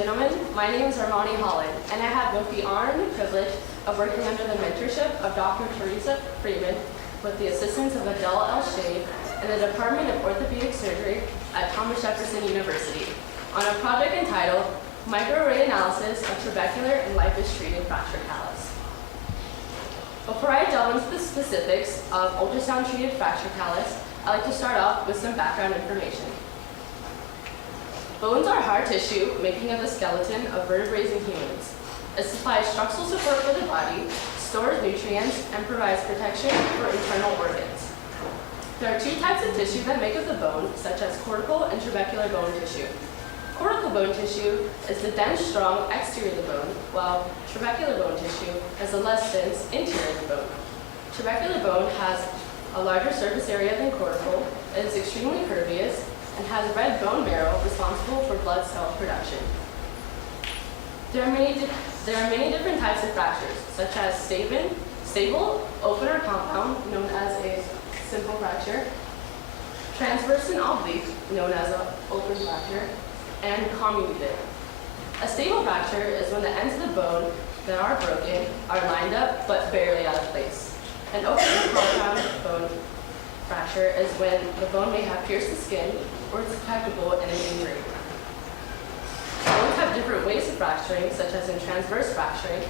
gentlemen, my name is Armani Holland, and I have both the honor and the privilege of working under the mentorship of Dr. Teresa Freeman with the assistance of Adele L. Shade in the Department of Orthopedic Surgery at Thomas Jefferson University on a project entitled Microarray Analysis of Trabecular and Lipase-Treated Fracture Callus. Before I delve into the specifics of ultrasound-treated fracture callus, I'd like to start off with some background information. Bones are hard tissue making up the skeleton of vertebrates and humans. It supplies structural support for the body, stores nutrients, and provides protection for internal organs. There are two types of tissue that make up the bone, such as cortical and trabecular bone tissue. Cortical bone tissue is the dense, strong exterior of the bone, while trabecular bone tissue is the less dense interior of the bone. Trabecular bone has a larger surface area than cortical, it is extremely pervious, and has red bone marrow responsible for blood cell production. There are many different types of fractures, such as stable, open or compound, known as a simple fracture, transverse and oblique, known as an open fracture, and comminuted. A stable fracture is when the ends of the bone that are broken are lined up but barely out of place. An open or compound bone fracture is when the bone may have pierced the skin or it's detectable in an injury. Bones have different ways of fracturing, such as in transverse fracturing,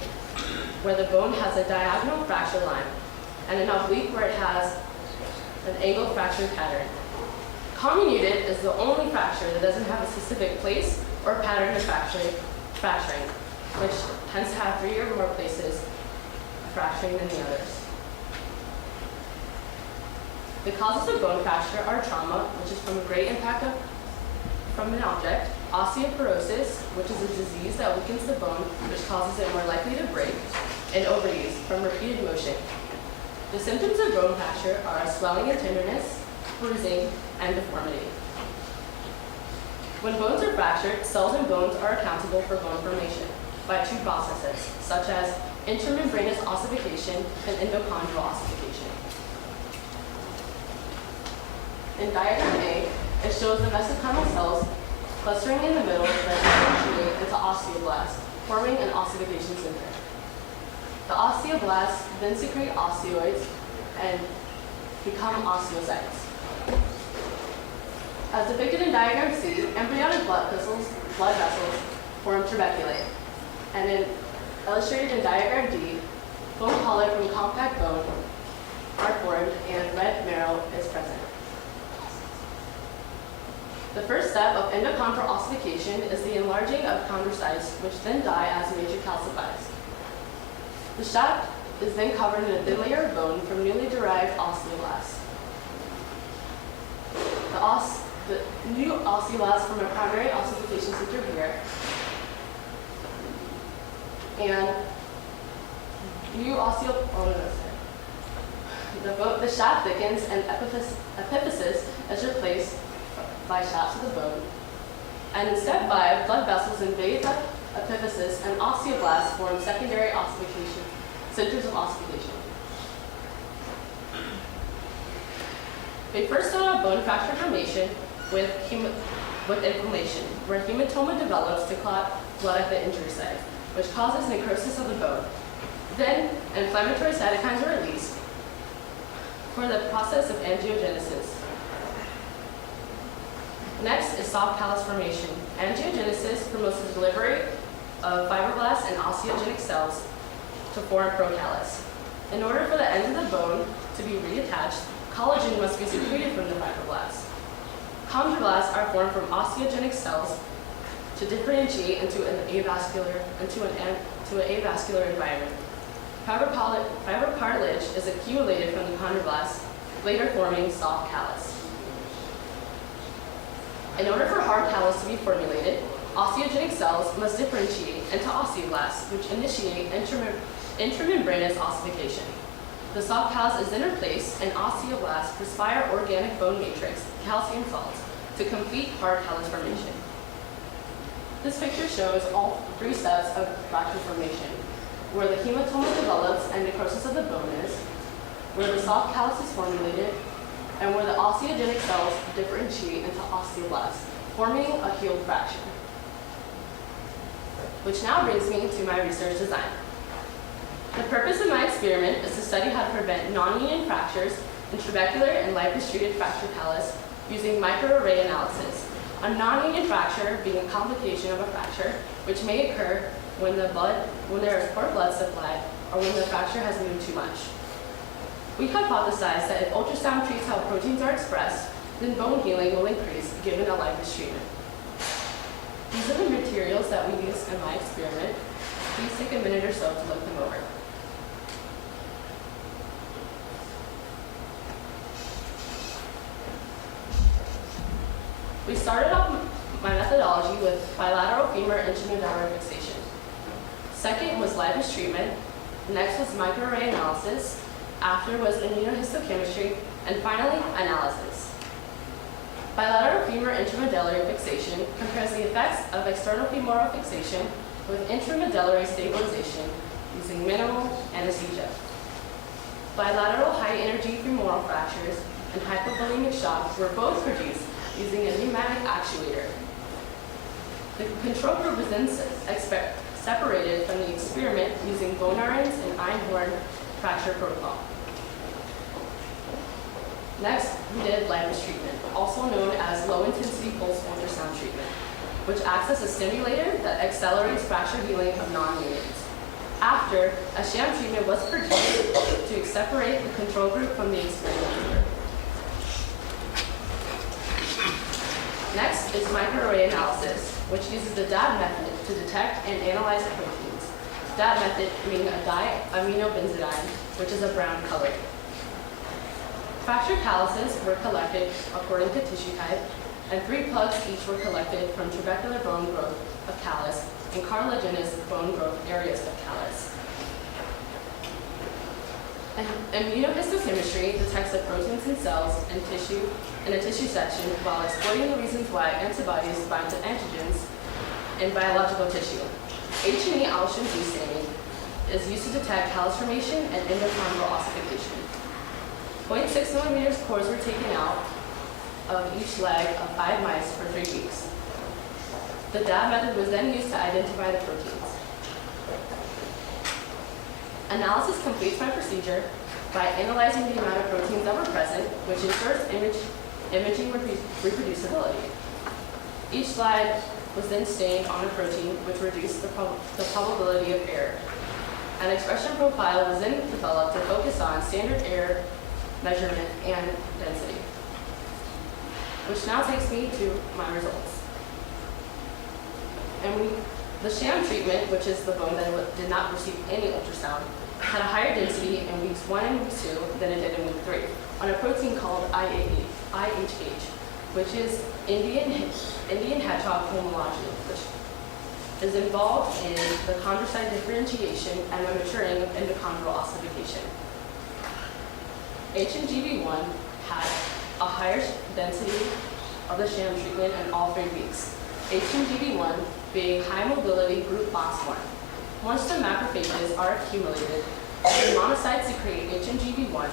where the bone has a diagonal fracture line, and an oblique where it has an angled fracture pattern. Comminuted is the only fracture that doesn't have a specific place or pattern of fracturing, which tends to have 3 or more places of fracturing than the others. The causes of bone fracture are trauma, which is from a great impact from an object, osteoporosis, which is a disease that weakens the bone, which causes it more likely to break, and overuse, from repeated motion. The symptoms of bone fracture are swelling and tenderness, bruising, and deformity. When bones are fractured, cells in bones are accountable for bone formation by 2 processes, such as intramembranous ossification and endochondral ossification. In diagram A, it shows the mesenchymal cells clustering in the middle that differentiate into osteoblasts, forming an ossification center. The osteoblasts then secrete osteoids and become osteocytes. As depicted in diagram C, embryonic blood vessels form trabeculae, and illustrated in diagram D, bone polyp from compact bone are formed and red marrow is present. The first step of endochondral ossification is the enlarging of chondrocytes, which then die as major calcifies. The shaft is then covered in a thin layer of bone from newly derived osteoblasts. The new osteoblasts from a primary ossification center here, and the shaft thickens and epiphysis is replaced by shafts of the bone. And in step 5, blood vessels invade the epiphysis and osteoblasts form secondary ossification, centers of ossification. We first start out bone fracture formation with inflammation, where hematoma develops to clot blood at the injury site, which causes necrosis of the bone. Then, inflammatory cytokines are released for the process of angiogenesis. Next is soft callus formation. Angiogenesis promotes the delivery of fibroblasts and osteogenic cells to form procallus. In order for the ends of the bone to be reattached, collagen must be secreted from the fibroblasts. Chondroblasts are formed from osteogenic cells to differentiate into an avascular environment. Fibrocartilage is accumulated from the chondroblasts, later forming soft callus. In order for hard callus to be formulated, osteogenic cells must differentiate into osteoblasts, which initiate intramembranous ossification. The soft callus is then replaced, and osteoblasts perspire organic bone matrix, calcium salts, to complete hard callus formation. This picture shows all 3 steps of fracture formation, where the hematoma develops and necrosis of the bone is, where the soft callus is formulated, and where the osteogenic cells differentiate into osteoblasts, forming a healed fracture. which now brings me to my research design. The purpose of my experiment is to study how to prevent non-union fractures in trabecular and lipus-treated fracture callus using microarray analysis. A non-union fracture being a complication of a fracture which may occur when there is poor blood supply or when the fracture has moved too much. We hypothesized that if ultrasound treats how proteins are expressed, then bone healing will increase given a lipus treatment. These are the materials that we used in my experiment. Please take a minute or so to look them over. We started off my methodology with bilateral femur intramedullary fixation. Second was lipus treatment. Next was microarray analysis. After was immunohistochemistry. And finally, analysis. Bilateral femur intramedullary fixation compares the effects of external femoral fixation with intramedullary stabilization using minimal anesthesia. Bilateral high-energy femoral fractures and hypovolemic shock were both produced using a pneumatic actuator. The control group was then separated from the experiment using Bonarens and Einhorn fracture protocol. Next, we did lipus treatment, also known as low-intensity pulse ultrasound treatment, which acts as a stimulator that accelerates fracture healing of non-unions. After, a sham treatment was produced to separate the control group from the experimental group. Next is microarray analysis, which uses the DAB method to detect and analyze proteins. DAB method being a diaminobenzidine, which is a brown color. Fracture calluses were collected according to tissue type, and 3 plugs each were collected from trabecular bone growth of callus and cartilaginous bone growth areas of callus. Immunohistochemistry detects the proteins in cells and tissue in a tissue section while exploring the reasons why antibodies bind to antigens in biological tissue. H&E Alston-B staining is used to detect callus formation and endochondral ossification. 0.6 millimeters cores were taken out of each leg of 5 mice for 3 weeks. The DAB method was then used to identify the proteins. Analysis completes my procedure by analyzing the amount of proteins that were present, which ensures imaging reproducibility. Each slide was then stained on a protein, which reduced the probability of error. An expression profile was then developed to focus on standard error measurement and density, which now takes me to my results. The sham treatment, which is the bone that did not receive any ultrasound, had a higher density in weeks 1 and week 2 than it did in week 3 on a protein called IHH, which is Indian hedgehog homology, which is involved in the chondrocyte differentiation and the maturing of endochondral ossification. HMGB1 had a higher density of the sham treatment in all 3 weeks. HMGB1 being high mobility group box 1. Once the macrophages are accumulated, the monocytes secrete HMGB1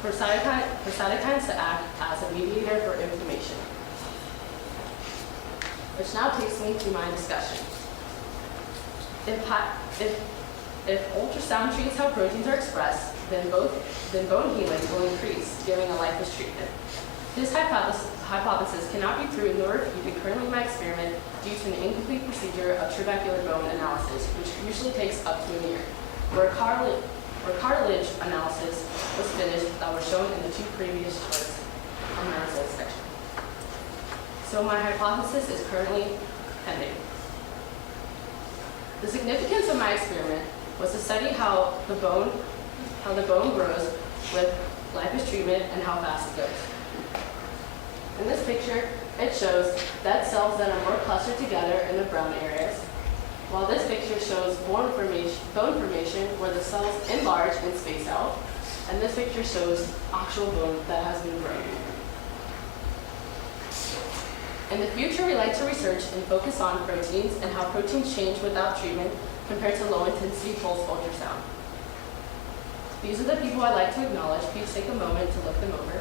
for cytokines to act as a mediator for inflammation. Which now takes me to my discussion. If ultrasound treats how proteins are expressed, then bone healing will increase during a lipus treatment. This hypothesis cannot be proven nor refuted currently in my experiment due to an incomplete procedure of trabecular bone analysis, which usually takes up to a year, where cartilage analysis was finished that were shown in the 2 previous charts on my results section. So my hypothesis is currently pending. The significance of my experiment was to study how the bone grows with lipus treatment and how fast it goes. In this picture, it shows dead cells that are more clustered together in the brown areas, while this picture shows bone formation where the cells enlarge and space out, and this picture shows actual bone that has been grown. In the future, we like to research and focus on proteins and how proteins change without treatment compared to low-intensity pulse ultrasound. These are the people I'd like to acknowledge. Please take a moment to look them over.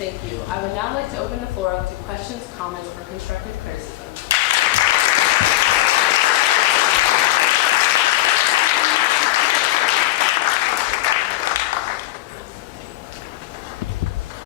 Thank you. I would now like to open the floor up to questions, comments, or constructive criticism.